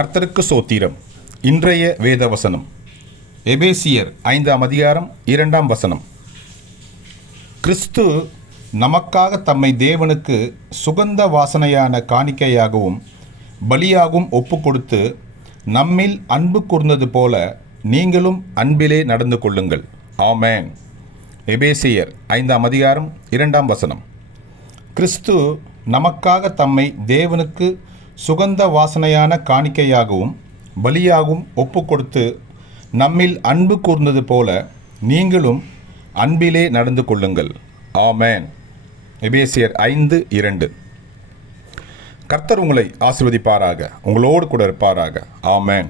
கர்த்தருக்கு சோத்திரம். இன்றைய வேதவசனம் எபேசியர் 5ஆம் அதிகாரம் 2ஆம் வசனம். கிறிஸ்து நமக்காக தம்மை தேவனுக்கு சுகந்த வாசனையான காணிக்கையாகவும் பலியாகவும் ஒப்புக்கொடுத்து நம்மில் அன்பு கூர்ந்தது போல நீங்களும் அன்பிலே நடந்து கொள்ளுங்கள். ஆமென். எபேசியர் 5ஆம் அதிகாரம் 2ஆம் வசனம். கிறிஸ்து நமக்காக தம்மை தேவனுக்கு சுகந்த வாசனையான காணிக்கையாகவும் பலியாகவும் ஒப்புக்கொடுத்து நம்மில் அன்பு கூர்ந்தது போல நீங்களும் அன்பிலே நடந்து கொள்ளுங்கள். ஆமென். எபேசியர் 5:2. கர்த்தர் உங்களை ஆசீர்வதிப்பாராக, உங்களோடு கூட இருப்பாராக. ஆமென்.